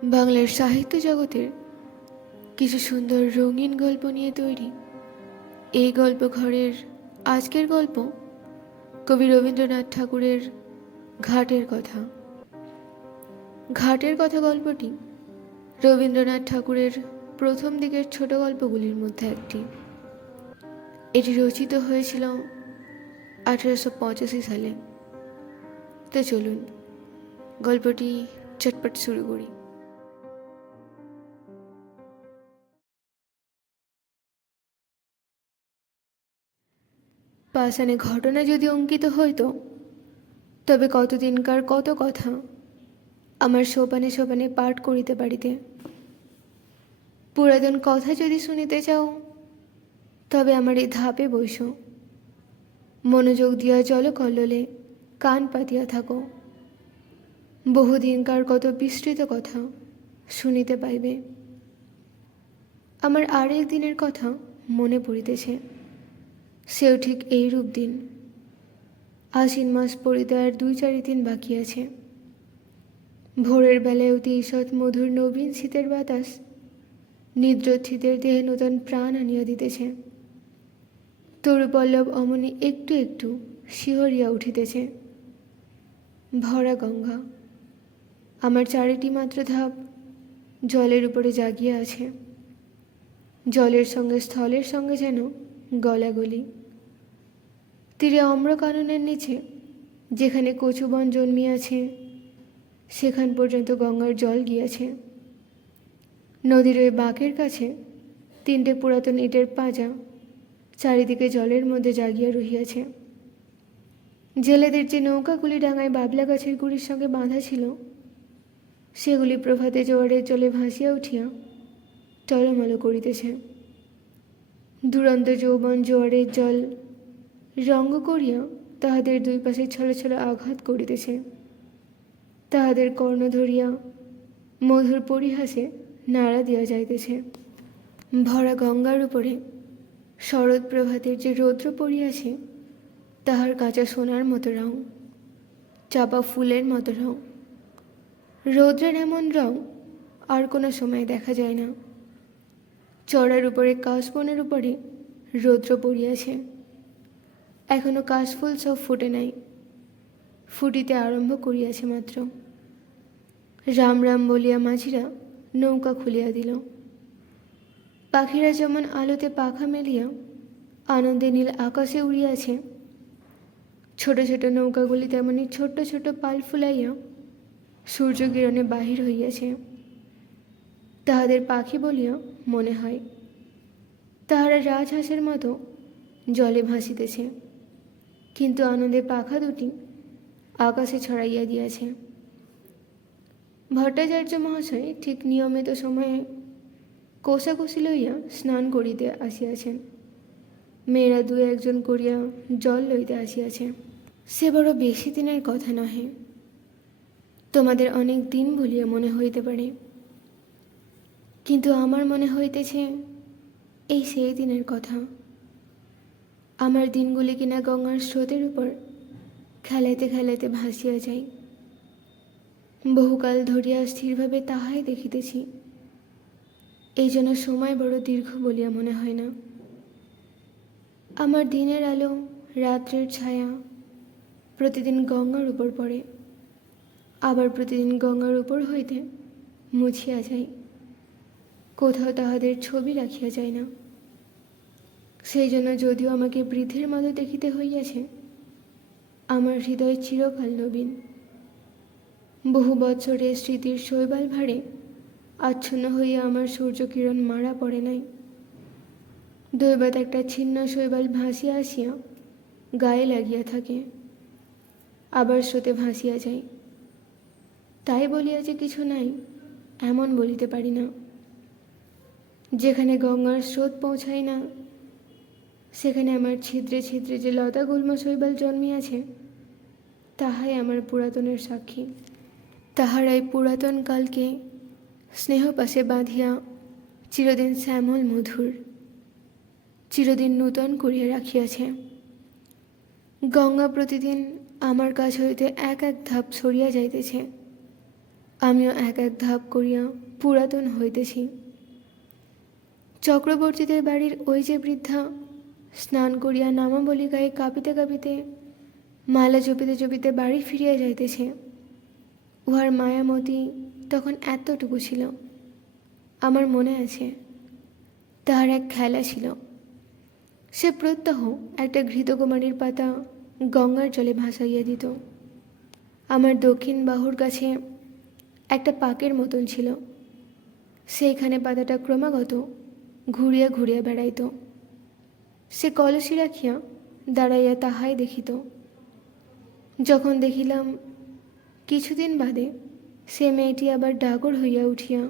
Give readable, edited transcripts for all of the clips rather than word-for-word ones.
বাংলার সাহিত্য জগতের কিছু সুন্দর রঙিন গল্প নিয়ে তৈরি এই গল্প ঘরের আজকের গল্প কবি রবীন্দ্রনাথ ঠাকুরের ঘাটের কথা। ঘাটের কথা গল্পটি রবীন্দ্রনাথ ঠাকুরের প্রথম দিকের ছোট গল্পগুলির মধ্যে একটি। এটি রচিত হয়েছিল 1885 সালে। তো চলুন গল্পটি চটপট শুরু করি। পাষাণে ঘটনা যদি অঙ্কিত হইত, তবে কতদিনকার কত কথা আমার সোপানে সোপানে পাঠ করিতে পারিতে। পুরাতন কথা যদি শুনিতে চাও, তবে আমার এই ধাপে বইস, মনোযোগ দিয়া জলকল্লোলে কান পাতিয়া থাকো। বহুদিনকার কত বিস্তৃত কথা শুনিতে পাইবে। আমার আরেক দিনের কথা মনে পড়িতেছে, সেও ঠিক এইরূপ দিন। আশ্বিন মাস পড়িতে আর 2-4 দিন বাকি আছে। ভোরের বেলায় অতি ঈষৎ মধুর নবীন শীতের বাতাস নিদ্রোত্থিতের দেহে নূতন প্রাণ আনিয়া দিতেছে। তরুপল্লব অমনি একটু একটু শিহরিয়া উঠিতেছে। ভরা গঙ্গা, আমার 4টি মাত্র ধাপ জলের উপরে জাগিয়া আছে। জলের সঙ্গে স্থলের সঙ্গে যেন গলাগলি। তীরে অম্রকাননের নিচে যেখানে কচুবন জন্মিয়াছে, সেখান পর্যন্ত গঙ্গার জল গিয়াছে। নদীর ওই বাঁকের কাছে 3টে পুরাতন ইটের পাঁজা চারিদিকে জলের মধ্যে জাগিয়া রহিয়াছে। জেলেদের যে নৌকাগুলি ডাঙায় বাবলা গাছের গুড়ির সঙ্গে বাঁধা ছিল, সেগুলি প্রভাতে জোয়ারের জলে ভাসিয়া উঠিয়া টলমল করিতেছে। দুরন্ত যৌবন জোয়ারের জল রঙ্গ করিয়া তাহাদের 2 পাশে ছলো ছলো আঘাত করিতেছে। তাহাদের কর্ণ ধরিয়া মধুর পরিহাসে নাড়া দিয়া যাইতেছে। ভরা গঙ্গার উপরে শরৎ প্রভাতের যে রৌদ্র পড়িয়াছে, তাহার কাঁচা সোনার মতো রং, চাপা ফুলের মতো রং। রৌদ্রের এমন রং আর কোনো সময় দেখা যায় না। চড়ার উপরে কাশবনের উপরে রৌদ্র পড়িয়াছে। এখনো কাশফুল সব ফুটে নাই, ফুটিতে আরম্ভ করিয়াছে মাত্র। রাম রাম বলিয়া মাঝিরা নৌকা খুলিয়া দিল। পাখিরা যেমন আলোতে পাখা মেলিয়া আনন্দে নীল আকাশে উড়িয়াছে, ছোট ছোট নৌকাগুলি তেমনি ছোট্ট ছোট পাল ফুলাইয়া সূর্যকিরণে বাহির হইয়াছে। তাহাদের পাখি বলিয়া মনে হয়। তাহারা রাজহাঁসের মতো জলে ভাসিতেছে, কিন্তু আনন্দে পাখা দুটি আকাশে ছড়াইয়া দিয়াছে। ভট্টাচার্য মহাশয় ঠিক নিয়মিত সময়ে কোষাকুষি লইয়া স্নান করিতে আসিয়াছেন। মেয়েরা 2-1 করিয়া জল লইতে আসিয়াছে। সে বড় বেশি দিনের কথা নহে, তোমাদের অনেক দিন বলিয়া মনে হইতে পারে, কিন্তু আমার মনে হইতেছে এই সেই দিনের কথা। আমার দিনগুলি কিনা গঙ্গার স্রোতের উপর খেলাইতে খেলাইতে ভাসিয়া যাই। বহুকাল ধরিয়া স্থিরভাবে তাহাই দেখিতেছি, এই জন্য সময় বড় দীর্ঘ বলিয়া মনে হয় না। আমার দিনের আলো, রাত্রের ছায়া প্রতিদিন গঙ্গার উপর পড়ে, আবার প্রতিদিন গঙ্গার উপর হইতে মুছিয়া যায়। কোথাও তাহাদের ছবি রাখিয়া যায় না। সেই জন্য যদিও আমাকে বৃদ্ধের মতো দেখিতে হইয়াছে, আমার হৃদয় চিরকাল নবীন। বহু বৎসরের স্মৃতির শৈবাল ভারে আচ্ছন্ন হইয়া আমার সূর্যকিরণ মারা পড়ে নাই। দৈবাত একটা ছিন্ন শৈবাল ভাসিয়া আসিয়া গায়ে লাগিয়া থাকে, আবার স্রোতে ভাসিয়া যায়। তাই বলিয়া যে কিছু নাই এমন বলিতে পারি না। যেখানে গঙ্গার স্রোত পৌঁছায় না, সেখানে আমার ছিদ্রে ছিদ্রে যে লতাগুল্ম শৈবাল জন্মিয়াছে, তাহাই আমার পুরাতনের সাক্ষী। তাহারাই পুরাতন কালকে স্নেহপাশে বাঁধিয়া চিরদিন শ্যামল মধুর, চিরদিন নূতন করিয়া রাখিয়াছে। গঙ্গা প্রতিদিন আমার কাছ হইতে 1-1 ধাপ সরিয়া যাইতেছে। আমিও এক এক ধাপ করিয়া পুরাতন হইতেছি। চক্রবর্তীদের বাড়ির ওই যে বৃদ্ধা স্নান করিয়া নামাবলী গায়ে কাঁপিতে কাঁপিতে মালা জপিতে জপিতে বাড়ি ফিরিয়া যাইতেছে, উহার মায়ামতি তখন এতটুকু ছিল। আমার মনে আছে তাহার এক খেলা ছিল। সে প্রত্যহ একটা ঘৃতকুমারীর পাতা গঙ্গার জলে ভাসাইয়া দিত। আমার দক্ষিণ বাহুর কাছে একটা পাকের মতন ছিল, সেইখানে পাতাটা ক্রমাগত ঘুরিয়া ঘুরিয়া বেড়াইত। সে কলসি রাখিয়া দাঁড়াইয়া তাহাই দেখিত। যখন দেখিলাম কিছুদিন বাদে সে মেয়েটি আবার ডাগর হইয়া উঠিয়া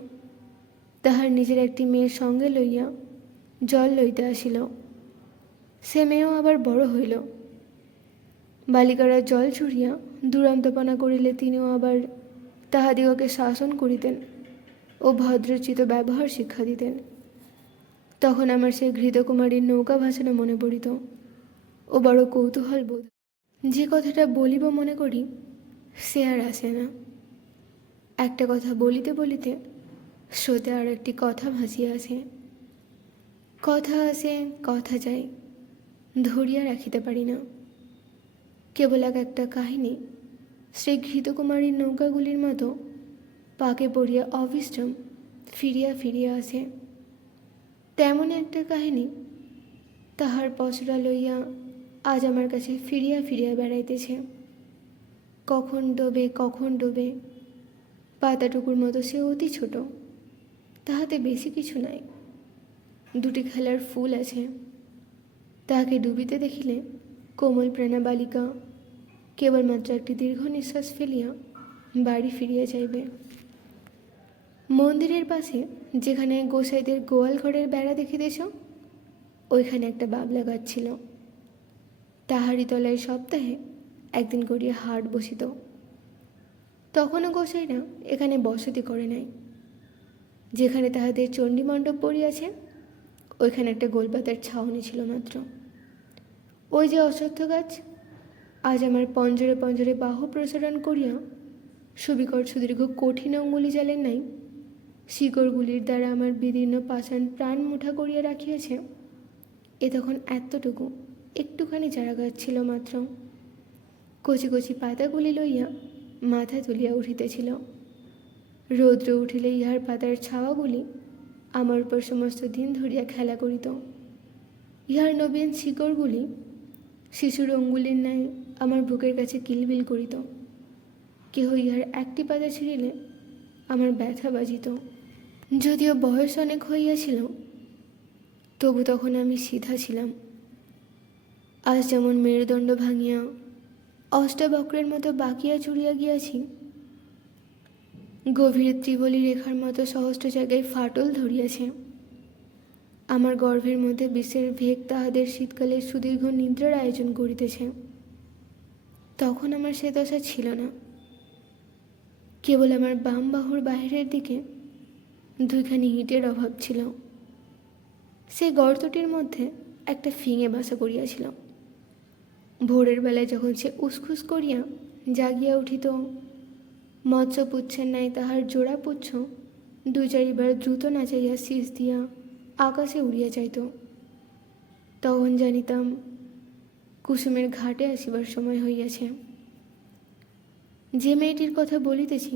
তাহার নিজের একটি মেয়ের সঙ্গে লইয়া জল লইতে আসিল, সে মেয়েও আবার বড় হইল। বালিকারা জল ছুড়িয়া দুরন্তপনা করিলে তিনিও আবার তাহাদিগকে শাসন করিতেন ও ভদ্রোচিত ব্যবহার শিক্ষা দিতেন। তখন আমার সেই ঘৃতকুমারীর নৌকা ভাসানো মনে পড়িত ও বড় কৌতূহল বোধ। যে কথাটা বলিব মনে করি সে আর আসে না। একটা কথা বলিতে বলিতে স্রোতে আর একটি কথা ভাসিয়া আসে। কথা আসে, কথা যায়, ধরিয়া রাখিতে পারি না। কেবল একটা কাহিনী সেই ঘৃতকুমারীর নৌকাগুলির মতো পাকে পড়িয়া অবিশ্রাম ফিরিয়া ফিরিয়া আসে। তেমনই একটা কাহিনী তাহার পসরা লইয়া আজ আমার কাছে ফিরিয়া ফিরিয়া বেড়াইতেছে। কখন ডোবে কখন ডোবে, পাতাটুকুর মতো সে অতি ছোট, তাহাতে বেশি কিছু নাই। দুটি খেলার ফুল আছে, তাহাকে ডুবিতে দেখিলে কোমল প্রাণা বালিকা কেবলমাত্র একটি দীর্ঘ নিঃশ্বাস ফেলিয়া বাড়ি ফিরিয়া যাইবে। মন্দিরের পাশে যেখানে গোসাইদের গোয়াল ঘরের বেড়া দেখিতেছ, ওইখানে একটা বাবলা গাছ ছিল। তাহারই তলায় সপ্তাহে একদিন করিয়া হাট বসিত। তখনও গোসাইরা এখানে বসতি করে নাই। যেখানে তাহাদের চণ্ডীমণ্ডপ পড়িয়াছে ওইখানে একটা গোলপাতার ছাউনি ছিল মাত্র। ওই যে অশ্বত্থ গাছ আজ আমার পঞ্জরে পঞ্জরে বাহু প্রসারণ করিয়া সুবিকর সুদীর্ঘ কঠিন অঙ্গুলি জালের নাই শিকড়গুলির দ্বারা আমার বিদীর্ণ পাষাণ প্রাণ মুঠা করিয়া রাখিয়াছে, এ তখন এতটুকু একটুখানি চারা গাছ ছিল মাত্র। কচি কচি পাতাগুলি লইয়া মাথা তুলিয়া উঠিতেছিল। রৌদ্র উঠিলে ইহার পাতার ছাওয়াগুলি আমার উপর সমস্ত দিন ধরিয়া খেলা করিত। ইহার নবীন শিকড়গুলি শিশুর অঙ্গুলির ন্যায় আমার বুকের কাছে কিলবিল করিত। কেহ ইহার একটি পাতা ছিঁড়িলে আমার ব্যথা বাজিত। যদিও বয়স অনেক হইয়াছিল, তবু তখন আমি সিধা ছিলাম। আজ যেমন মেরুদণ্ড ভাঙিয়া অষ্টবক্রের মতো বাকিয়া চুরিয়া গিয়াছি, গভীর ত্রিবলী রেখার মতো সহস্র জায়গায় ফাটল ধরিয়াছে। আমার গর্ভের মধ্যে বিশ্বের ভেগ তাহাদের শীতকালে সুদীর্ঘ নিদ্রার আয়োজন করিতেছে। তখন আমার সে দশা ছিল না। কেবল আমার বাম বাহুর বাহিরের দিকে দুইখানি ইটের অভাব ছিল। সেই গর্তটির মধ্যে একটা ফিঙে বাসা করিয়াছিল। ভোরের বেলায় যখন সে উসখুস করিয়া জাগিয়া উঠিত, মৎস্যপুচ্ছের ন্যায় তাহার জোড়া পুচ্ছ দুই চারিবার দ্রুত নাচাইয়া শীষ দিয়া আকাশে উড়িয়া যাইত, তখন জানিতাম কুসুমের ঘাটে আসিবার সময় হইয়াছে। যে মেয়েটির কথা বলিতেছি,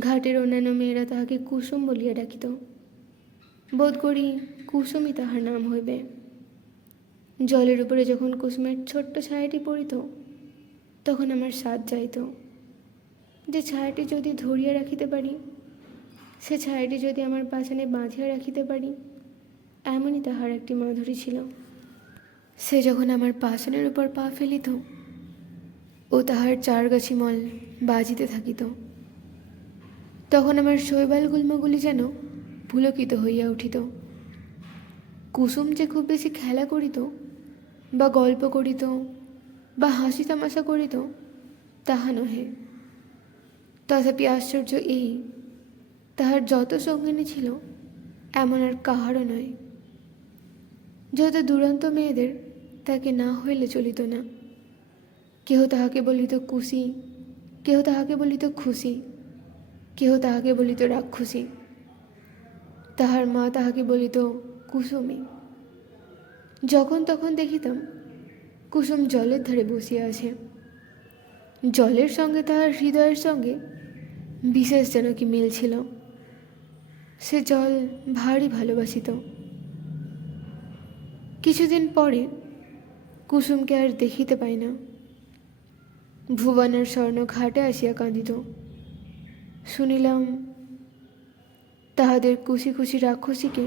ঘাটের অন্যান্য মেয়েরা তাহাকে কুসুম বলিয়া ডাকিত। বোধ করি কুসুমই তাহার নাম হইবে। জলের উপরে যখন কুসুমের ছোট্ট ছায়াটি পড়িত, তখন আমার স্বাদ যাইত যে ছায়াটি যদি ধরিয়া রাখিতে পারি, সে ছায়াটি যদি আমার পাছানে বাঁধিয়া রাখিতে পারি, এমনই তাহার একটি মাধুরী ছিল। সে যখন আমার পাছানের উপর পা ফেলিত ও তাহার চারগাছি মল বাজিতে থাকিত, তখন আমার শৈবাল গুল্মগুলি যেন পুলকিত হইয়া উঠিত। কুসুম যে খুব বেশি খেলা করিত বা গল্প করিত বা হাসি তামাশা করিত তাহা নহে। তথাপি আশ্চর্য এই, তাহার যত সঙ্গিনী ছিল এমন আর কাহারও নয়। যত দুরন্ত মেয়েদের তাকে না হইলে চলিত না। কেহ তাহাকে বলিত কুশি, কেহ তাহাকে বলিত খুশি, কেহ তাহাকে বলিত রাক্ষসী, তাহার মা তাহাকে বলিত কুসুমী। যখন তখন দেখিতাম কুসুম জলের ধারে বসিয়া আছে। জলের সঙ্গে তাহার হৃদয়ের সঙ্গে বিশেষ যেন কি মিল ছিল। সে জল ভারী ভালোবাসিত। কিছুদিন পরে কুসুমকে আর দেখিতে পাই না। ভুবনের স্বর্ণ ঘাটে আসিয়া কাঁদিত। শুনিলাম তাহাদের খুশি খুশি রাক্ষসীকে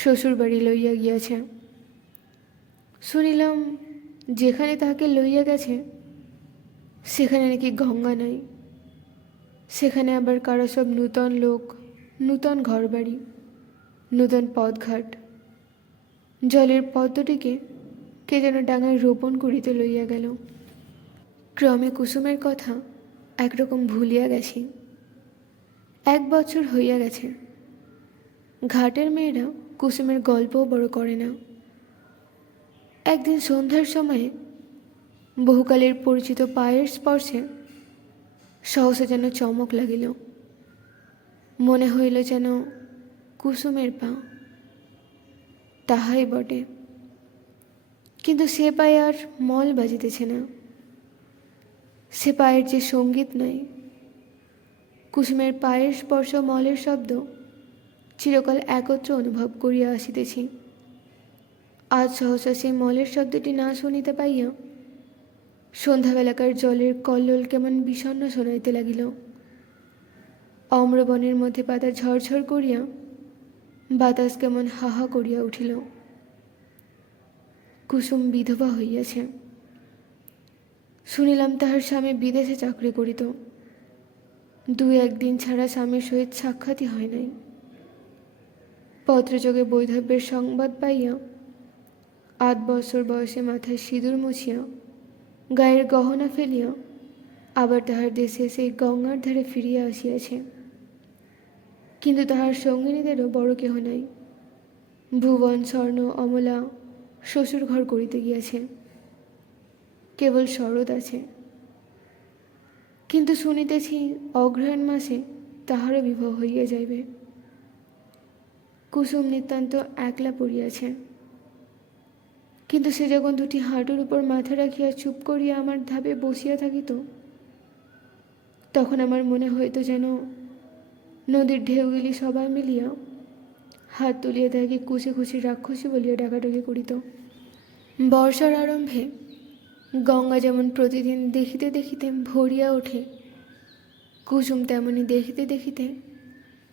শ্বশুর বাড়ি লইয়া গিয়াছে। শুনিলাম যেখানে তাহাকে লইয়া গেছে সেখানে নাকি গঙ্গা নাই। সেখানে আবার কারো সব নূতন লোক, নূতন ঘরবাড়ি, নূতন পথঘাট। জলের পদ্মটিকে কে যেন ডাঙায় রোপণ করিতে লইয়া গেল। ক্রমে কুসুমের কথা একরকম ভুলিয়া গেছি। 1 বছর হইয়া গেছে। ঘাটের মেয়েরা কুসুমের গল্পও বড় করে না। একদিন সন্ধ্যার সময়ে বহুকালের পরিচিত পায়ের স্পর্শে সহসা যেন চমক লাগিল। মনে হইল যেন কুসুমের পা। তাহাই বটে, কিন্তু সে পায়ে আর মল বাজিতেছে না। সে পায়ের যে সঙ্গীত নাই। কুসুমের পায়ের স্পর্শ মলের শব্দ চিরকাল একত্র অনুভব করিয়া আসিতেছি। আজ সহসা সেই মলের শব্দটি না শুনিতে পাইয়া সন্ধ্যাবেলাকার জলের কল্লোল কেমন বিষণ্ণ শোনাইতে লাগিল। অম্রবনের মধ্যে পাতা ঝরঝর করিয়া বাতাস কেমন হাহা করিয়া উঠিল। কুসুম বিধবা হইয়াছে। শুনিলাম তাহার স্বামী বিদেশে চাকরি করিত। 2-1 দিন ছাড়া স্বামীর সহিত সাক্ষাৎই হয় নাই। পত্রযোগে বৈধব্যের সংবাদ পাইয়া 8 বছর বয়সে মাথায় সিঁদুর মুছিয়া গায়ের গহনা ফেলিয়া আবার তাহার দেশে সেই গঙ্গার ধারে ফিরিয়া আসিয়াছে। কিন্তু তাহার সঙ্গিনীদেরও বড় কেহ নাই। ভুবন, স্বর্ণ, অমলা শ্বশুর ঘর করিতে গিয়াছে। কেবল শরৎ আছে। কিন্তু শুনিতেছি অগ্রহায়ণ মাসে তাহারও বিবাহ হইয়া যাইবে। কুসুম নিতান্ত একলা পড়িয়াছে। কিন্তু সে যখন 2টি হাঁটুর উপর মাথা রাখিয়া চুপ করিয়া আমার ধাবে বসিয়া থাকিত, তখন আমার মনে হইত যেন নদীর ঢেউগুলি সবাই মিলিয়া হাত তুলিয়া তাহাকে কুশি খুশি রাক্ষসী বলিয়া ডাকাডাকি করিত। বর্ষার আরম্ভে গঙ্গা যেমন প্রতিদিন দেখিতে দেখিতে ভরিয়া ওঠে, কুসুম তেমনি দেখিতে দেখিতে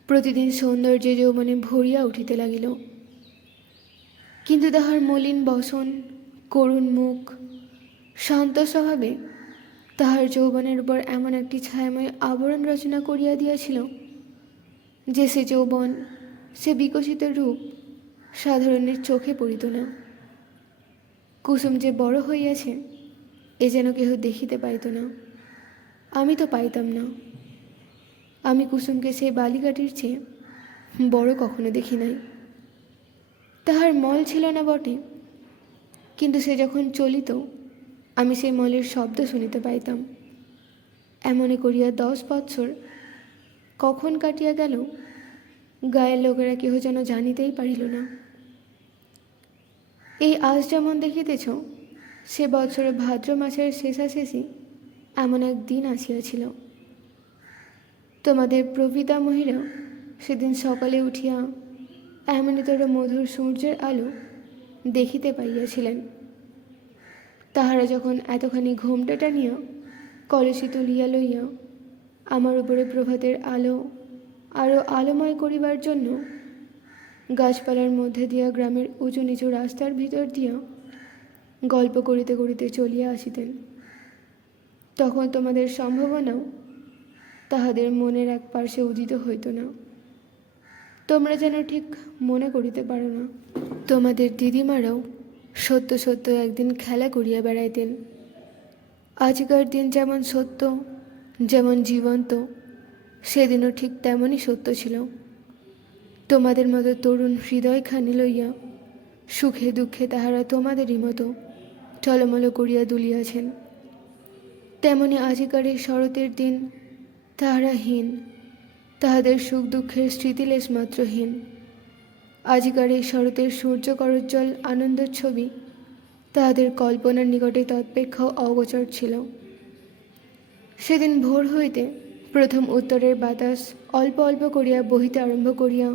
প্রতিদিন সৌন্দর্যে যৌবনে ভরিয়া উঠিতে লাগিল। কিন্তু তাহার মলিন বসন, করুণ মুখ, শান্ত স্বভাবে তাহার যৌবনের উপর এমন একটি ছায়াময় আবরণ রচনা করিয়া দিয়াছিল যে সে যৌবন, সে বিকশিত রূপ সাধারণের চোখে পড়িত না। কুসুম যে বড় হইয়াছে এ যেন কেহ দেখিতে পাইত না। আমি তো পাইতাম না। আমি কুসুমকে সেই বালিকাটির চেয়ে বড় কখনো দেখি নাই। তাহার মল ছিল না বটে, কিন্তু সে যখন চলিত আমি সেই মলের শব্দ শুনিতে পাইতাম। এমনি করিয়া 10 বৎসর কখন কাটিয়া গেল গায়ের লোকেরা কেহ যেন জানিতেই পারিল না। এই আজ যেমন দেখিতেছ, সে বছরে ভাদ্র মাসের শেষাশেষি এমন এক দিন আসিয়াছিল। তোমাদের প্রপিতামহীরা সেদিন সকালে উঠিয়া এমনিতর মধুর সূর্যের আলো দেখিতে পাইয়াছিলেন। তাহারা যখন এতখানি ঘোমটা টানিয়া কলসি তুলিয়া লইয়া আমার উপরে প্রভাতের আলো আরও আলোময় করিবার জন্য গাছপালার মধ্যে দিয়া গ্রামের উঁচু নিচু রাস্তার ভিতর দিয়া গল্প করিতে করিতে চলিয়া আসিতেন, তখন তোমাদের সম্ভাবনাও তাহাদের মনের এক পার্শ্বে উদিত হইত না। তোমরা যেন ঠিক মনে করিতে পারো না। তোমাদের দিদিমারাও সত্য সত্য একদিন খেলা করিয়া বেড়াইতেন। আজকার দিন যেমন সত্য, যেমন জীবন্ত, সেদিনও ঠিক তেমনই সত্য ছিল। তোমাদের মতো তরুণ হৃদয়খানি লইয়া সুখে দুঃখে তাহারা তোমাদেরই মতো টলমল করিয়া দুলিয়াছেন। তেমনি আজিকার এই শরতের দিন তাহারা হীন, তাহাদের সুখ দুঃখের স্মৃতিলেশ মাত্রহীন। আজিকার এই শরতের সূর্যকরোজ্জ্বল আনন্দের ছবি তাহাদের কল্পনার নিকটে তৎপেক্ষাও অগোচর ছিল। সেদিন ভোর হইতে প্রথম উত্তরের বাতাস অল্প অল্প করিয়া বহিতে আরম্ভ করিয়া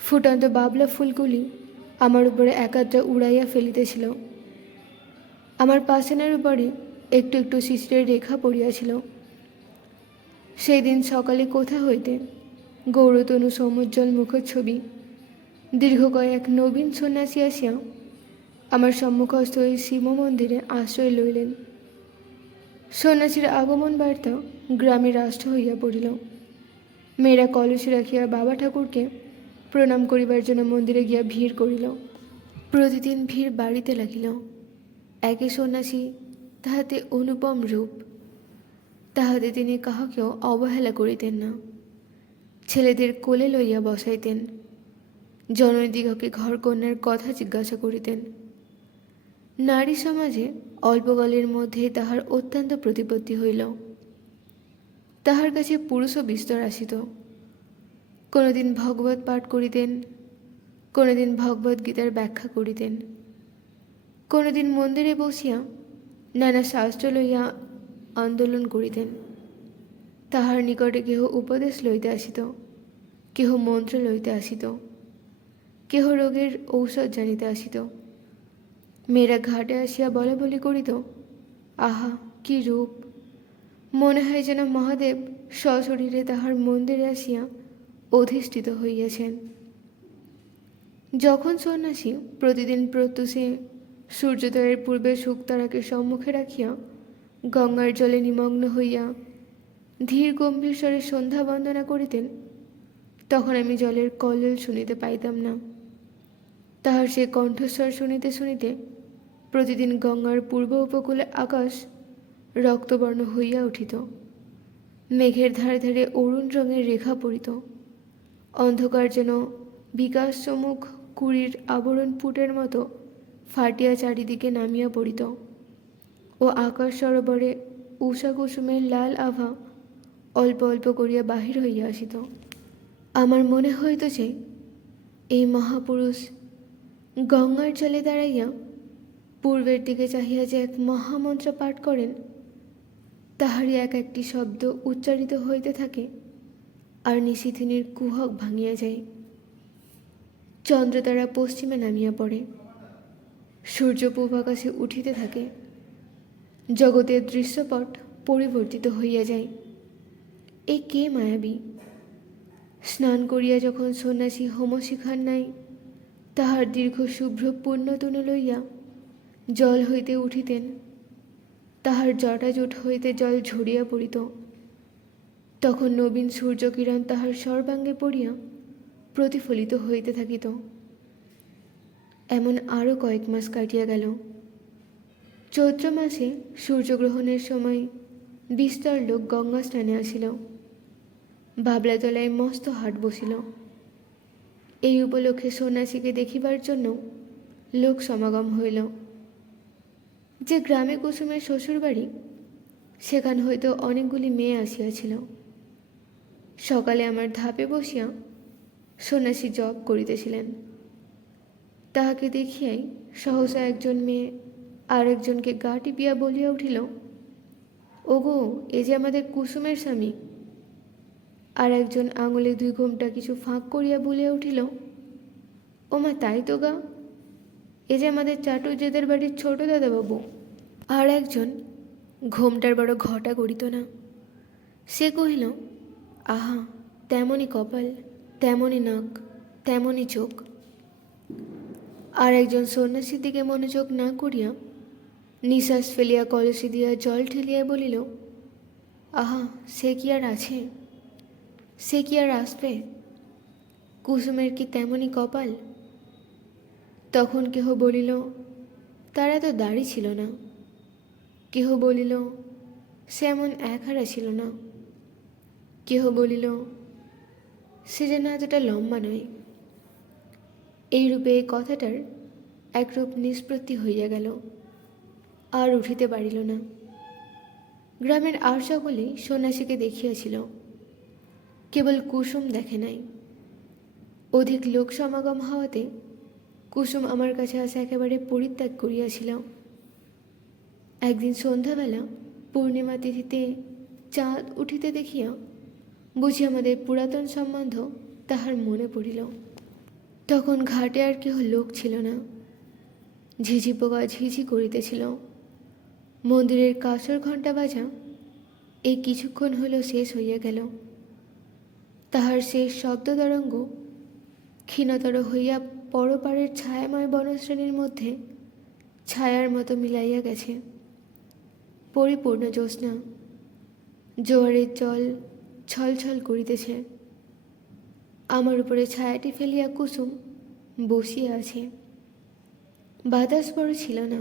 ফুটন্ত বাবলা ফুলগুলি আমার উপরে একাত্রা উড়াইয়া ফেলিতেছিল। আমার পাশানের উপরে একটু একটু শিশিরের রেখা পড়িয়াছিল। সেই দিন সকালে কোথা হইতে গৌরতনু সমুজ্জ্বল মুখচ্ছবি দীর্ঘ কয়েক নবীন সন্ন্যাসী আসিয়া আমার সম্মুখস্থ এই শিব মন্দিরে আশ্রয় লইলেন। সন্ন্যাসীর আগমন বার্তা গ্রামে রাষ্ট্র হইয়া পড়িল। মেয়েরা কলসী রাখিয়া বাবা ঠাকুরকে প্রণাম করিবার জন্য মন্দিরে গিয়া ভিড় করিল। প্রতিদিন ভিড় বাড়িতে লাগিল। একে সন্ন্যাসী, তাহাতে অনুপম রূপ, তাহাতে তিনি কাহাকেও অবহেলা করিতেন না। ছেলেদের কোলে লইয়া বসাইতেন, জননীদিগকে ঘরকন্যার কথা জিজ্ঞাসা করিতেন। নারী সমাজে অল্পকালের মধ্যেই তাহার অত্যন্ত প্রতিপত্তি হইল। তাহার কাছে পুরুষও বিস্তর আসিত। কোনোদিন ভগবত পাঠ করিতেন, কোনোদিন ভগবদ্ গীতার ব্যাখ্যা করিতেন, কোনোদিন মন্দিরে বসিয়া নানা শাস্ত্র লইয়া আন্দোলন করিতেন। তাহার নিকটে কেহ উপদেশ লইতে আসিত, কেহ মন্ত্র লইতে আসিত, কেহ রোগের ঔষধ জানিতে আসিত। মেয়েরা ঘাটে আসিয়া বলা বলি করিত, আহা কি রূপ! মনে হয় যেন মহাদেব সশরীরে তাহার মন্দিরে আসিয়া অধিষ্ঠিত হইয়াছেন। যখন সন্ন্যাসী প্রতিদিন প্রত্যুষে সূর্যোদয়ের পূর্বে শুকতারাকে সম্মুখে রাখিয়া গঙ্গার জলে নিমগ্ন হইয়া ধীর গম্ভীর স্বরে সন্ধ্যা বন্দনা করিতেন, তখন আমি জলের কল্লোল শুনিতে পাইতাম না। তাহার সে কণ্ঠস্বর শুনিতে শুনিতে প্রতিদিন গঙ্গার পূর্ব উপকূলে আকাশ রক্তবর্ণ হইয়া উঠিত। মেঘের ধারে ধারে অরুণ রঙের রেখা পড়িত। অন্ধকার যেন বিকাশ চমুক কুড়ির আবরণ পুটের মতো ফাটিয়া চারিদিকে নামিয়া পড়িত ও আকাশ সরোবরে উষা কুসুমের লাল আভা অল্প অল্প করিয়া বাহির হইয়া আসিত। আমার মনে হইত যে এই মহাপুরুষ গঙ্গার জলে দাঁড়াইয়া পূর্বের দিকে চাহিয়া যে এক মহামন্ত্র পাঠ করেন, তাহারই এক একটি শব্দ উচ্চারিত হইতে থাকে আর নিশিথিনীর কুহক ভাঙিয়া যায়। চন্দ্রতারা পশ্চিমে নামিয়া পড়ে, সূর্য পূব আকাশে উঠিতে থাকে, জগতের দৃশ্যপট পরিবর্তিত হইয়া যায়। এ কে মায়াবী! স্নান করিয়া যখন সন্ন্যাসী হোমশিখার নাই তাহার দীর্ঘ শুভ্র পুণ্যতনু লইয়া জল হইতে উঠিতেন, তাহার জটাজুট হইতে জল ঝরিয়া পড়িত, তখন নবীন সূর্যকিরণ তাহার সর্বাঙ্গে পড়িয়া প্রতিফলিত হইতে থাকিত। এমন আরও কয়েক মাস কাটিয়া গেল। চৈত্র মাসে সূর্যগ্রহণের সময় বিস্তর লোক গঙ্গা স্নানে আসিল। বাবলাতলায় মস্ত হাট বসিল। এই উপলক্ষে সন্ন্যাসীকে দেখিবার জন্য লোক সমাগম হইল। যে গ্রামে কুসুমের শ্বশুরবাড়ি, সেখান হইতে অনেকগুলি মেয়ে আসিয়াছিল। সকালে আমার ধাপে বসিয়া সন্ন্যাসী জপ করিতেছিলেন। তাহাকে দেখিয়াই সহসা একজন মেয়ে আর একজনকে গা টিপিয়া বলিয়া উঠিল, ওগো, এ যে আমাদের কুসুমের স্বামী। আর একজন আঙুলে 2 ঘোমটা কিছু ফাঁক করিয়া বলিয়া উঠিল, ও মা, তাই তো গা, এ যে আমাদের চাটুর্যেদের বাড়ির ছোট দাদাবাবু। আর একজন ঘোমটার বড় ঘটা করিত না, সে কহিল, আহা, তেমনই কপাল, তেমনই নাক, তেমনই চোখ। আর একজন সন্ন্যাসীর দিকে মনোযোগ না করিয়া নিঃশ্বাস ফেলিয়া কলসি দিয়া জল ঠেলিয়া বলিল, আহা, সে কি আর আছে, সে কি আর আসবে, কুসুমের কি তেমনই কপাল। তখন কেহ বলিল, তার এত দাড়ি ছিল না। কেহ বলিল, সে এমন একহারা ছিল না। কেহ বলিল, সে যেন এতটা লম্বা নয়। এইরূপে এই কথাটার একরূপ নিষ্পত্তি হইয়া গেল, আর উঠিতে পারিল না। গ্রামের আর সকলেই সন্ন্যাসীকে দেখিয়াছিল, কেবল কুসুম দেখে নাই। অধিক লোক সমাগম হওয়াতে কুসুম আমার কাছে আসা একেবারে পরিত্যাগ করিয়াছিল। একদিন সন্ধ্যাবেলা পূর্ণিমা তিথিতে চাঁদ উঠিতে দেখিয়া বুঝি আমাদের পুরাতন সম্বন্ধ তাহার মনে পড়িল। তখন ঘাটে আর কেহ লোক ছিল না। ঝিঝি পোকা ঝিঝি করিতেছিল। মন্দিরের কাঁসর ঘণ্টা বাজা এই কিছুক্ষণ হইল শেষ হইয়া গেল। তাহার শেষ শব্দ তরঙ্গ ক্ষীণতর হইয়া পরপারের ছায়াময় বনশ্রেণীর মধ্যে ছায়ার মতো মিলাইয়া গেছে। পরিপূর্ণ জ্যোৎস্না, জোয়ারের জল ছলছল করিতেছে। আমার উপরে ছায়াটি ফেলিয়া কুসুম বসিয়া আছে। বাতাস বড় ছিল না,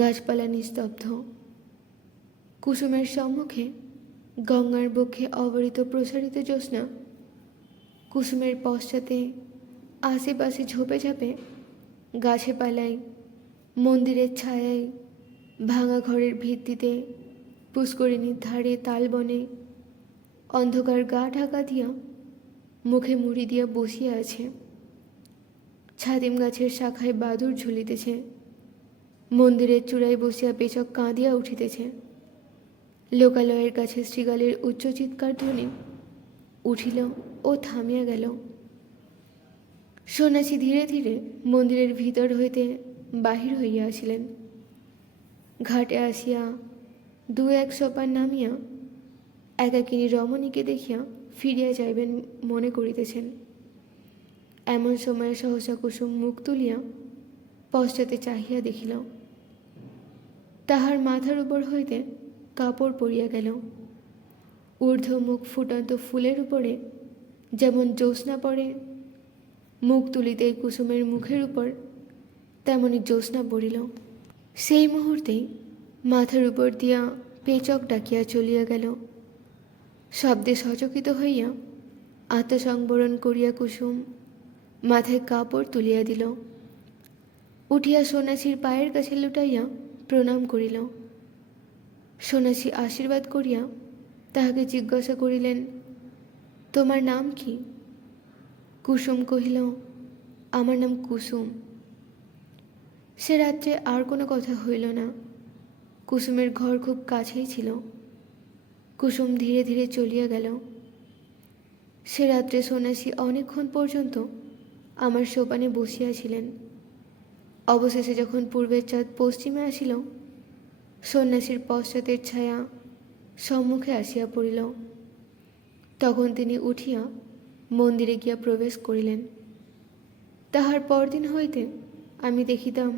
গাছপালা নিস্তব্ধ। কুসুমের সম্মুখে গঙ্গার বক্ষে অবরিত প্রসারিত জ্যোৎস্না, কুসুমের পশ্চাতে আশেপাশে ঝোপে ঝাপে গাছে পালায়, মন্দিরের ছায়ায়, ভাঙা ঘরের ভিত্তিতে, পুষ্করিণীর ধারে তালবনে অন্ধকার গা ঢাকা দিয়া মুখে মুড়ি দিয়া বসিয়া আছে। ছাতিম গাছের শাখায় বাদুর ঝুলিতেছে। মন্দিরের চূড়ায় বসিয়া পেচক কাঁদিয়া উঠিতেছে। লোকালয়ের কাছে শৃগালের উচ্চ চিৎকার ধ্বনি উঠিল ও থামিয়া গেল। সন্ন্যাসী ধীরে ধীরে মন্দিরের ভিতর হইতে বাহির হইয়া আসিলেন। ঘাটে আসিয়া দু এক সোপান নামিয়া একাকিনী রমণীকে দেখিয়া ফিরিয়া যাইবেন মনে করিতেছেন। এমন সময়ে সহসা কুসুম মুখ তুলিয়া পশ্চাতে চাহিয়া দেখিল, তাহার মাথার উপর হইতে কাপড় পড়িয়া গেল। ঊর্ধ্ব মুখ ফুটন্ত ফুলের উপরে যেমন জ্যোৎস্না পড়ে, মুখ তুলিতেই কুসুমের মুখের উপর তেমনি জ্যোৎস্না পড়িল। সেই মুহূর্তেই মাথার উপর দিয়া পেচক ডাকিয়া চলিয়া গেল। শব্দে সচকিত হইয়া আত্মসংবরণ করিয়া কুসুম মাথায় কাপড় তুলিয়া দিল। উঠিয়া সন্ন্যাসীর পায়ের কাছে লুটাইয়া প্রণাম করিল। সন্ন্যাসী আশীর্বাদ করিয়া তাহাকে জিজ্ঞাসা করিলেন, তোমার নাম কি? কুসুম কহিল, আমার নাম কুসুম। সে রাত্রে আর কোনো কথা হইল না। কুসুমের ঘর খুব কাছেই ছিল। কুসুম ধীরে ধীরে চলিয়া গেল। সে রাত্রে সন্ন্যাসী অনেকক্ষণ পর্যন্ত আমার সোপানে বসিয়াছিলেন। অবশেষে যখন পূর্বের চাঁদ পশ্চিমে আসিল, সন্ন্যাসীর পশ্চাতের ছায়া সম্মুখে আসিয়া পড়িল। তখন তিনি উঠিয়া মন্দিরে গিয়া প্রবেশ করিলেন। তাহার পরদিন হইতে আমি দেখিতাম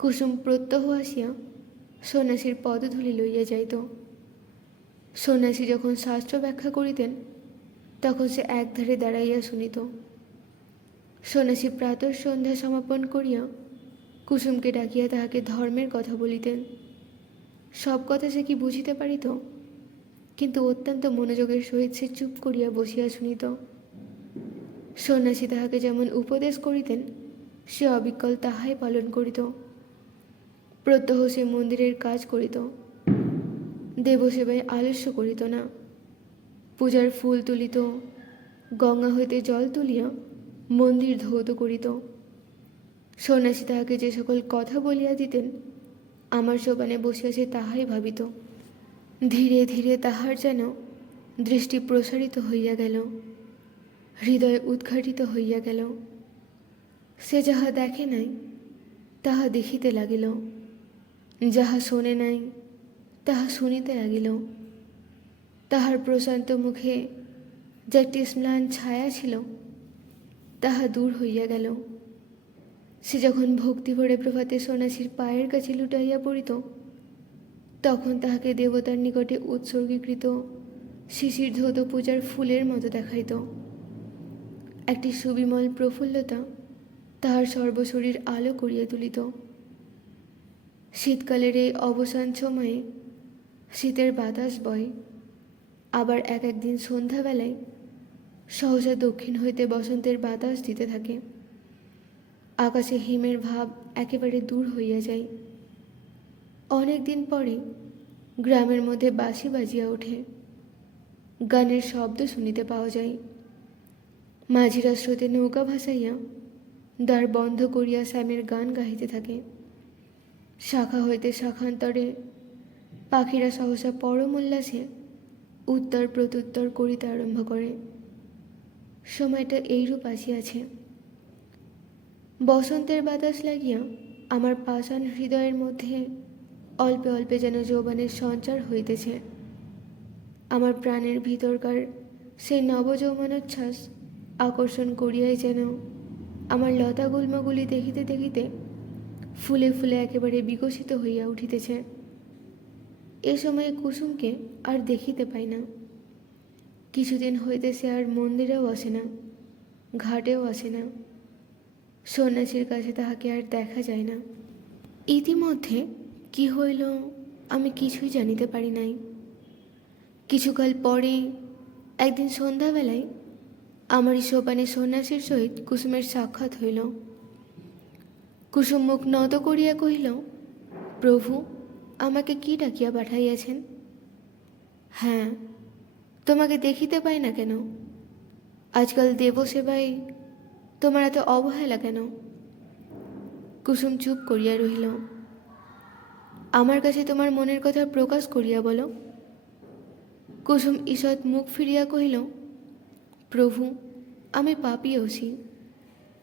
কুসুম প্রত্যহ আসিয়া সন্ন্যাসীর পদধূলি লইয়া যাইত। সন্ন্যাসী যখন শাস্ত্র ব্যাখ্যা করিতেন তখন সে একধারে দাঁড়াইয়া শুনিত। সন্ন্যাসী প্রাতঃ সন্ধ্যা সমাপন করিয়া কুসুমকে ডাকিয়া তাহাকে ধর্মের কথা বলিতেন। সব কথা সে কি বুঝিতে পারিত, কিন্তু অত্যন্ত মনোযোগের সহিত সে চুপ করিয়া বসিয়া শুনিত। সন্ন্যাসী তাহাকে যেমন উপদেশ করিতেন সে অবিকল তাহাই পালন করিত। প্রত্যহ সে মন্দিরের কাজ করিত, দেবসেবায় আলস্য করিত না। পূজার ফুল তুলিত, গঙ্গা হইতে জল তুলিয়া মন্দির ধৌত করিত। সন্ন্যাসী তাহাকে যে সকল কথা বলিয়া দিতেন আমার সোপানে বসিয়া সে তাহাই ভাবিত। ধীরে ধীরে তাহার যেন দৃষ্টি প্রসারিত হইয়া গেল, হৃদয় উদ্ঘাটিত হইয়া গেল। সে যাহা দেখে নাই তাহা দেখিতে লাগিল, যাহা শোনে নাই তাহা শুনিতে লাগিল। তাহার প্রশান্ত মুখে যে একটি ম্লান ছায়া ছিল তাহা দূর হইয়া গেল। সে যখন ভক্তি ভরে প্রভাতে সন্ন্যাসীর পায়ের কাছে লুটাইয়া পড়িত তখন তাহাকে দেবতার নিকটে উৎসর্গীকৃত শিশির ধৌত পূজার ফুলের মতো দেখাইত। একটি সুবিমল প্রফুল্লতা তাহার সর্বশরীর আলো করিয়া তুলিত। শীতকালের এই অবসান সময়ে শীতের বাতাস বয়, আবার এক একদিন সন্ধ্যাবেলায় সহসা দক্ষিণ হইতে বসন্তের বাতাস দিতে থাকে। আকাশে হিমের ভাব একেবারে দূর হইয়া যায়। অনেক দিন পরে গ্রামের মধ্যে বাঁশি বাজিয়া ওঠে। গানের শব্দ শুনিতে পাওয়া যায়। মাঝিরা স্রোতে নৌকা ভাসাইয়া দ্বার বন্ধ করিয়া শ্যামের গান গাহিতে থাকে। শাখা হইতে শাখান্তরে পাখিরা সহসা পরম উল্লাসে উত্তর প্রত্যুত্তর করিতে আরম্ভ করে। সময়টা এইরূপ আসিয়াছে। বসন্তের বাতাস লাগিয়া আমার পাষাণ হৃদয়ের মধ্যে অল্পে অল্পে যেন যৌবনের সঞ্চার হইতেছে। আমার প্রাণের ভিতরকার সেই নবযৌবনোচ্ছ্বাস আকর্ষণ করিয়াই যেন আমার লতাগুল্মগুলি দেখিতে দেখিতে ফুলে ফুলে একেবারে বিকশিত হইয়া উঠিতেছে। এ সময়ে কুসুমকে আর দেখিতে পাই না। কিছুদিন হইতে সে আর মন্দিরেও আসে না, ঘাটেও আসে না। সন্ন্যাসীর কাছে তাহাকে আর দেখা যায় না। ইতিমধ্যে কি হইল আমি কিছুই জানিতে পারি নাই। কিছুকাল পরে একদিন সন্ধ্যাবেলায় আমারই সোপানে সন্ন্যাসীর সহিত কুসুমের সাক্ষাৎ হইল। কুসুম মুখ নত করিয়া কহিল, প্রভু আমাকে কি ডাকিয়া পাঠাইয়াছেন? হ্যাঁ, তোমাকে দেখিতে পাই না কেন? আজকাল দেবসেবায় তোমার এত অবহেলা কেন? কুসুম চুপ করিয়া রহিল। আমার কাছে তোমার মনের কথা প্রকাশ করিয়া বলো। কুসুম ঈষৎ মুখ ফিরিয়া কহিল, প্রভু আমি পাপিয়সী,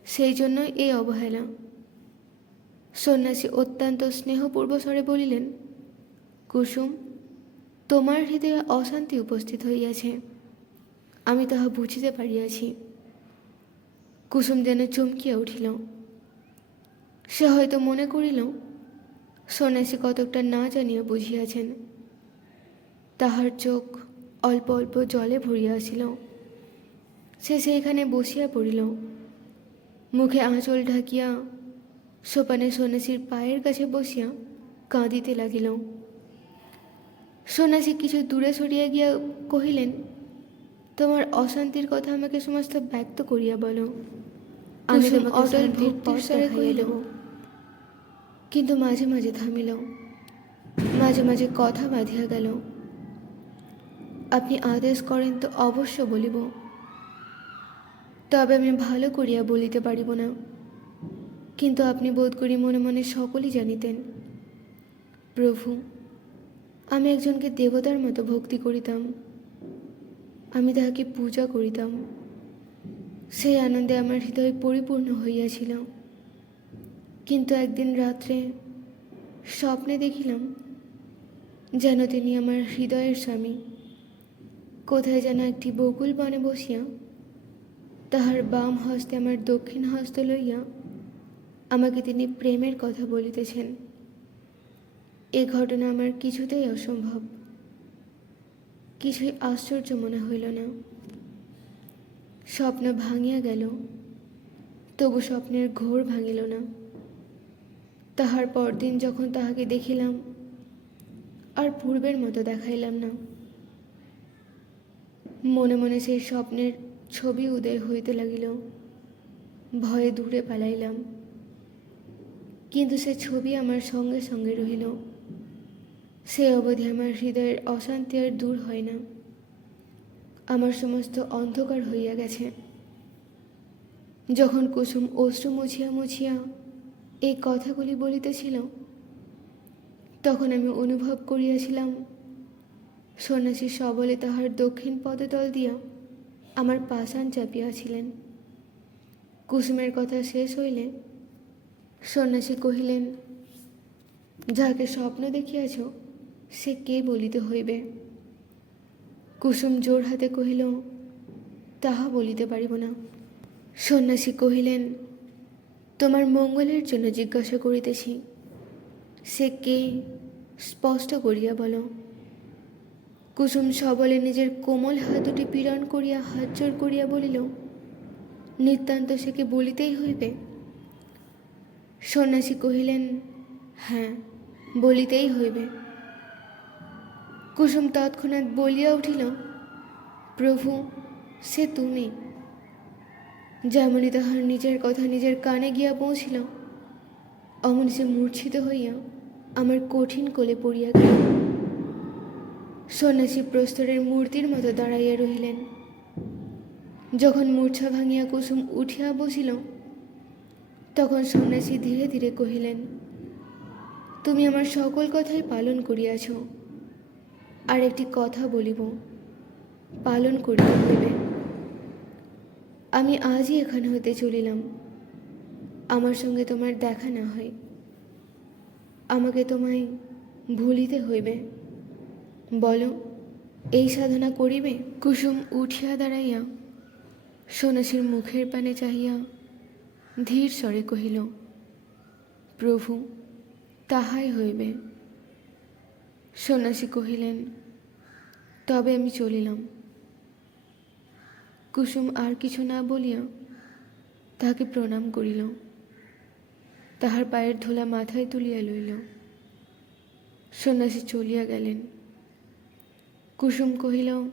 সেই জন্যই এই অবহেলা। সন্ন্যাসী অত্যন্ত স্নেহপূর্ব স্বরে বলিলেন, কুসুম তোমার হৃদয়ে অশান্তি উপস্থিত হইয়াছে, আমি তাহা বুঝিতে পারিয়াছি। কুসুম যেন চমকিয়া উঠিল। সে হয়তো মনে করিল সন্ন্যাসী কতকটা না জানিয়া বুঝিয়াছেন। তাহার চোখ অল্প অল্প জলে ভরিয়া আসিল। সে সেইখানে বসিয়া পড়িল। মুখে আঁচল ঢাকিয়া সোপানে সন্ন্যাসীর পায়ের কাছে বসিয়া কাঁদিতে লাগিল। সন্ন্যাসী কিছু দূরে সরিয়া গিয়া কহিলেন, তোমার অশান্তির কথা আমাকে সমস্ত ব্যক্ত করিয়া বলো, আমি তোমাকে অটল ভক্তির স্বরে কহিল। কিন্তু মাঝে মাঝে থামিল, মাঝে মাঝে কথা বাঁধিয়া গেল। আপনি আদেশ করেন তো অবশ্য বলিব, তবে আমি ভালো করিয়া বলিতে পারিব না। কিন্তু আপনি বোধ করি মনে মনে সকলই জানিতেন। প্রভু আমি একজনকে দেবতার মতো ভক্তি করিতাম, আমি তাহাকে পূজা করিতাম। সেই আনন্দে আমার হৃদয় পরিপূর্ণ হইয়াছিল। কিন্তু একদিন রাত্রে স্বপ্নে দেখিলাম যেন তিনি আমার হৃদয়ের স্বামী। কোথায় যেন একটি বকুল বনে বসিয়া তাহার বাম হস্তে আমার দক্ষিণ হস্ত লইয়া আমাকে তিনি প্রেমের কথা বলিতেছেন। এ ঘটনা আমার কিছুতেই অসম্ভব। কিছুই আশ্চর্য মনে হইল না। স্বপ্ন ভাঙিয়া গেল, তবু স্বপ্নের ঘোর ভাঙিল না। তাহার পরদিন যখন তাহাকে দেখিলাম, আর পূর্বের মতো দেখাইলাম না। মনে মনে সেই স্বপ্নের ছবি উদয় হইতে লাগিল। ভয়ে দূরে পালাইলাম, কিন্তু সে ছবি আমার সঙ্গে সঙ্গে রহিল। সে অবধি আমার হৃদয়ের অশান্তি আর দূর হয় না। আমার সমস্ত অন্ধকার হইয়া গেছে। যখন কুসুম অশ্রু মুছিয়া মুছিয়া এই কথাগুলি বলিতেছিল, তখন আমি অনুভব করিয়াছিলাম সন্ন্যাসী সবলে তাহার দক্ষিণ পদতল দিয়া আমার পাষাণ চাপিয়াছিলেন। কুসুমের কথা শেষ হইলে সন্ন্যাসী কহিলেন, যাহাকে স্বপ্ন দেখিয়াছ সে কে বলিতে হইবে। কুসুম জোর হাতে কহিল, তাহা বলিতে পারিব না। সন্ন্যাসী কহিলেন, তোমার মঙ্গলের জন্য জিজ্ঞাসা করিতেছি, সে কে স্পষ্ট করিয়া বলো। কুসুম সবলে নিজের কোমল হাত দুটি পীড়ন করিয়া হাত জোর করিয়া বলিল, নিতান্ত সে কে বলিতেই হইবে। সন্ন্যাসী কহিলেন, হ্যাঁ বলিতেই হইবে। কুসুম তৎক্ষণাৎ বলিয়া উঠিল, প্রভু সে তুমি। যেমনি তাহার নিজের কথা নিজের কানে গিয়া পৌঁছিল, অমনি সে মূর্ছিত হইয়া আমার কঠিন কোলে পড়িয়া গেল। সন্ন্যাসী প্রস্তরের মূর্তির মতো দাঁড়াইয়া রহিলেন। যখন মূর্ছা ভাঙিয়া কুসুম উঠিয়া বসিল, তখন সন্ন্যাসী ধীরে ধীরে কহিলেন, তুমি আমার সকল কথাই পালন করিয়াছ, আর একটি কথা বলিব, পালন করিতে হইবে। আমি আজই এখান হইতে চলিলাম, আমার সঙ্গে তোমার দেখা না হয়। আমাকে তোমায় ভুলিতে হইবে। বলো, এই সাধনা করিবে? কুসুম উঠিয়া দাঁড়াইয়া সন্ন্যাসীর মুখের পানে চাহিয়া ধীর স্বরে কহিল, প্রভু, তাহাই হইবে। সন্ন্যাসী কহিলেন, তবে আমি চলিলাম। কুসুম আর কিছু না বলিয়া তাহাকে প্রণাম করিল, তাহার পায়ের ধুলা মাথায় তুলিয়া লইল। সন্ন্যাসী চলিয়া গেলেন। কুসুম কহিল,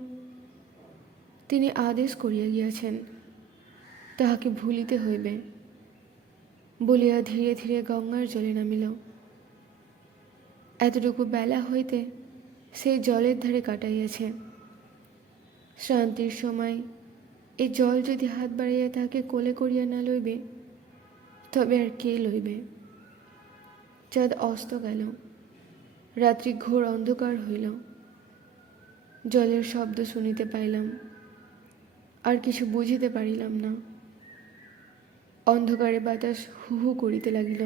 তিনি আদেশ করিয়া গিয়াছেন, তাহাকে ভুলিতে হইবে, বলিয়া ধীরে ধীরে গঙ্গার জলে নামিল। এতটুকু বেলা হইতে সেই জলের ধারে কাটাইয়াছে। শান্তির সময় এই জল যদি হাত বাড়াইয়া তাহাকে কোলে করিয়া না লইবে, তবে আর কে লইবে? চাঁদ অস্ত গেল, রাত্রি ঘোর অন্ধকার হইল। জলের শব্দ শুনিতে পাইলাম, আর কিছু বুঝিতে পারিলাম না। অন্ধকারে বাতাস হু হু করিতে লাগিল।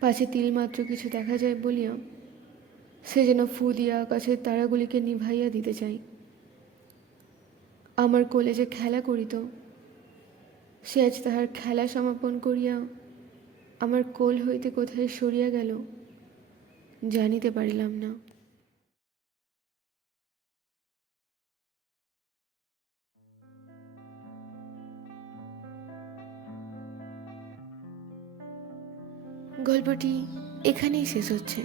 পাছে তিলমাত্র কিছু দেখা যায় বলিয়া সে যেন ফু দিয়া আকাশের তারাগুলিকে নিভাইয়া দিতে চায়। আমার কোলে যে খেলা করিত, সে আজ তাহার খেলা সমাপন করিয়া আমার কোল হইতে কোথায় সরিয়া গেল, জানিতে পারিলাম না। গল্পটি এখানেই শেষ হচ্ছে।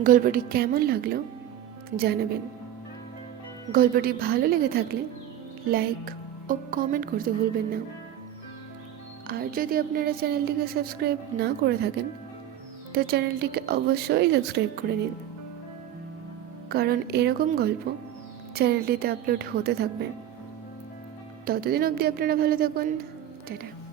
গল্পটি কেমন লাগলো জানাবেন। গল্পটি ভালো লেগে থাকলে লাইক ও কমেন্ট করতে ভুলবেন না। আর যদি আপনারা চ্যানেলটিকে সাবস্ক্রাইব না করে থাকেন, তো চ্যানেলটিকে অবশ্যই সাবস্ক্রাইব করে নিন, কারণ এরকম গল্প চ্যানেলটিতে আপলোড হতে থাকবে। ততদিন অবধি আপনারা ভালো থাকুন। টাটা।